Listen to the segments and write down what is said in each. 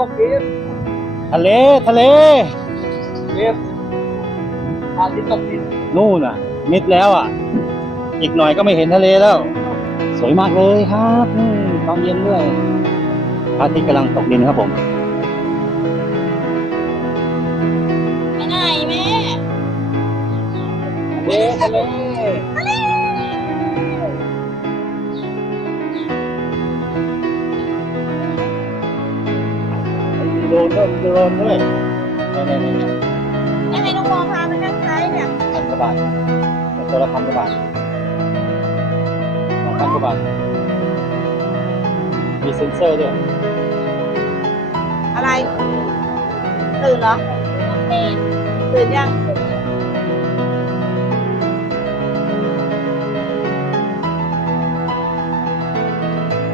ตกดิน ทะเลทะเล เรียบพระอาทิตย์ตกดิน นู่นน่ะมิดแล้วอ่ะ อีกหน่อยก็ไม่เห็นทะเลแล้ว สวยมากเลยครับนี่ตอนเย็นด้วยพระอาทิตย์กำลังตกดินครับผม ไปไหนแม่ ทะเลทะเลมีโดรนด้วยมีโดรนด้วยเนี่ย ยังไงน้องมองพาไปนั่งซ้ายเนี่ย 1,000 กว่าบาทเป็นตัวละ1,000 กว่าบาท 2,000 กว่าบาท มีเซ็นเซอร์ด้วย อะไร ตื่นเหรอตื่นยัง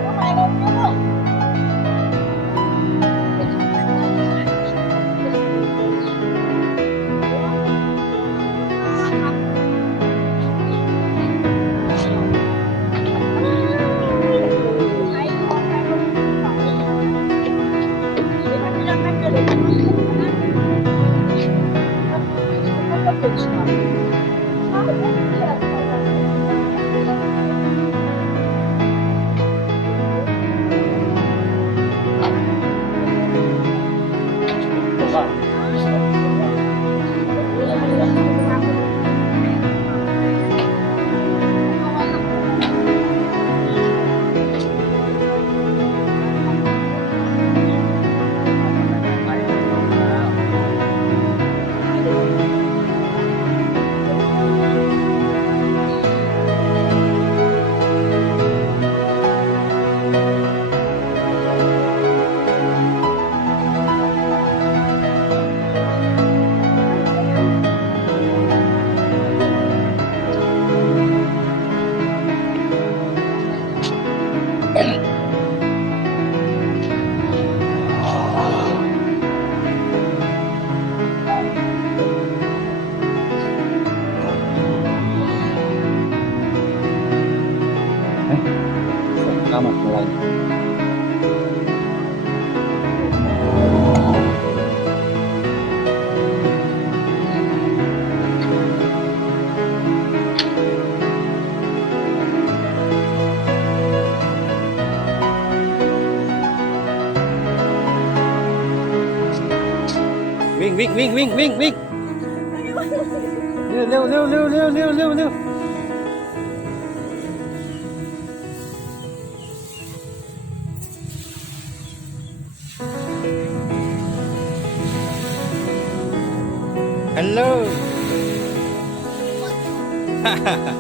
ทำไมลูกลูกผมว่าส่งข้าวมาอะไรวิ่งวิ่งวิ่งวิ่งวิ่งวิ่งเร็วเร็วเร็วเร็วเร็วเร็วเร็วฮัลโหล เ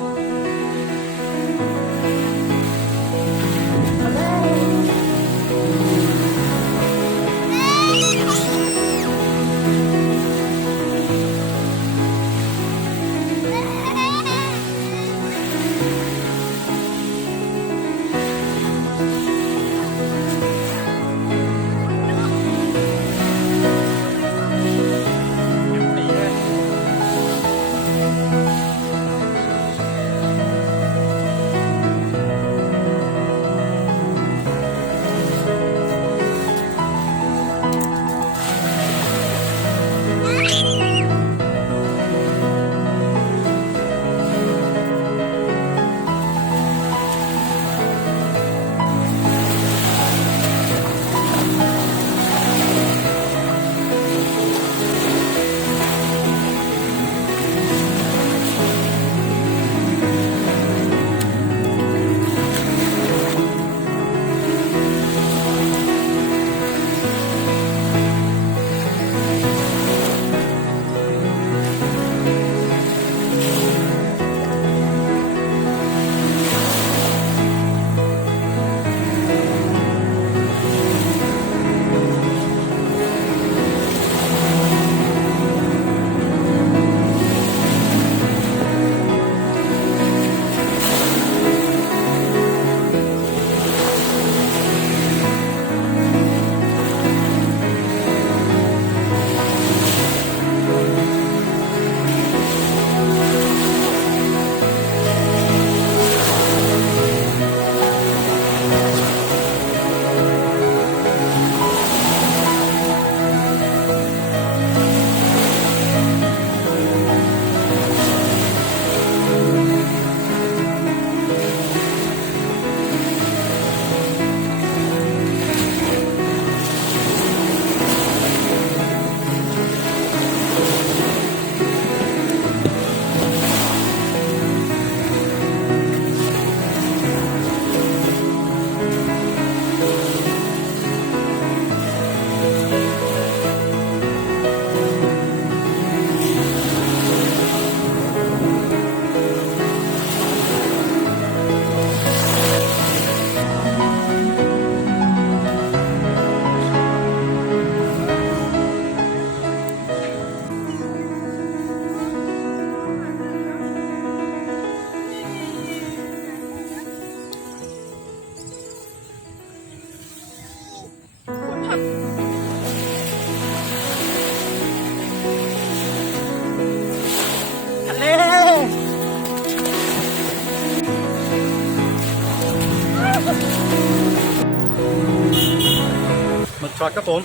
ช็อตครับผม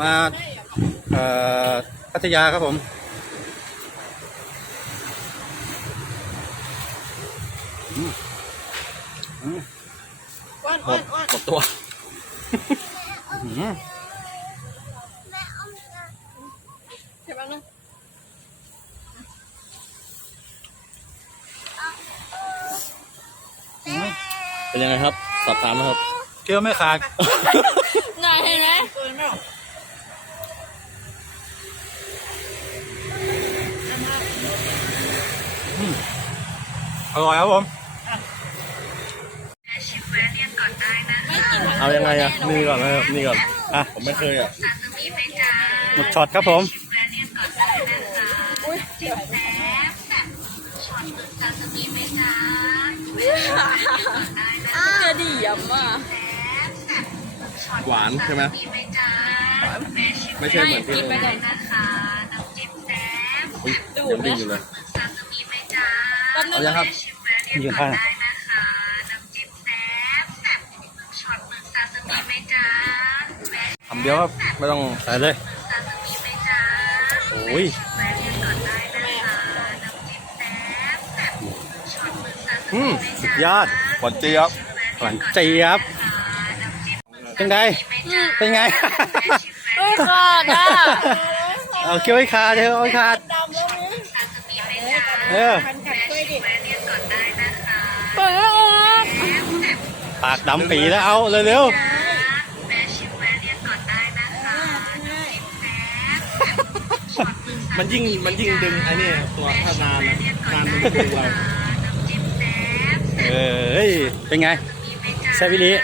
มาพัทยาครับผมหมดตัวเป็นยังไงครับสอบถามนะครับ เคี้ยวไม่ขาด ไหนเห็นไหม อร่อยครับผม เอายังไงอ่ะนี่ก่อนนะครับนี่ก่อน อ่ะ ผมไม่เคยอ่ะ หมดช็อตครับผม กระดิ่มอ่ะ หวานใช่ไหมไม่ใช่เหมือนที่ ไปเลย อุ๊ยยังดิ้นอยู่เลยเอายังครับ ยืนข้าง คำเดียวครับไม่ต้อง ใส่เลยโอ้ย สุดยอด หวานเจี๊ยบ หวานเจี๊ยบเป็นไงเป็นไง ไม่ขาดอ่ะ เอาเคี้ยวให้ขาดเถอะเอาให้ขาดเออ เปิดไม่ออก ปากดำปีแล้วเอาเร็ว มันยิ่งดึงไอ้นี่ตัวถ้านานนะนานมันจะดึงเรา ๆเอ้ยเป็นไงแซ่บวิลี อ